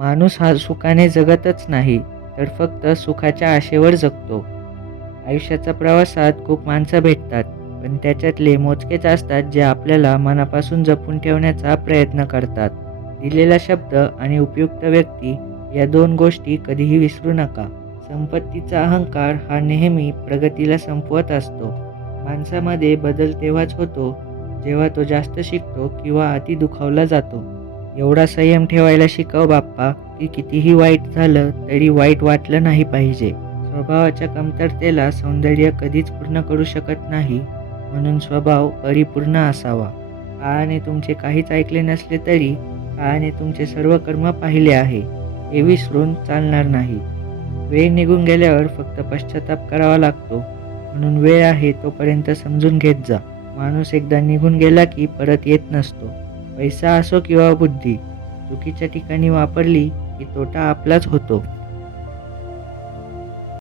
माणूस हा सुखाने जगतच नाही तर फक्त सुखाच्या आशेवर जगतो. आयुष्याच्या प्रवासात खूप माणसं भेटतात पण त्याच्यातले मोजकेच असतात जे आपल्याला मनापासून जपून ठेवण्याचा प्रयत्न करतात. दिलेला शब्द आणि उपयुक्त व्यक्ती या दोन गोष्टी कधीही विसरू नका. संपत्तीचा अहंकार हा नेहमी प्रगतीला संपवत असतो. माणसामध्ये बदल तेव्हाच होतो जेव्हा तो जास्त शिकतो किंवा अति दुखावला जातो. एवढा संयम ठेवायला शिकव बाप्पा की कितीही वाईट झालं तरी वाईट वाटलं नाही पाहिजे. स्वभावाच्या कमतरतेला सौंदर्य कधीच पूर्ण करू शकत नाही म्हणून स्वभाव परिपूर्ण असावा. काळाने तुमचे काहीच ऐकले नसले तरी काळाने तुमचे सर्व कर्म पाहिले आहे हे विसरून चालणार नाही. वेळ निघून गेल्यावर फक्त पश्चाताप करावा लागतो. म्हणून वेळ आहे तोपर्यंत समजून घेत जा. माणूस एकदा निघून गेला की परत येत नसतो. पैसा असो किंवा बुद्धी चुकीच्या ठिकाणी वापरली की तोटा आपलाच होतो.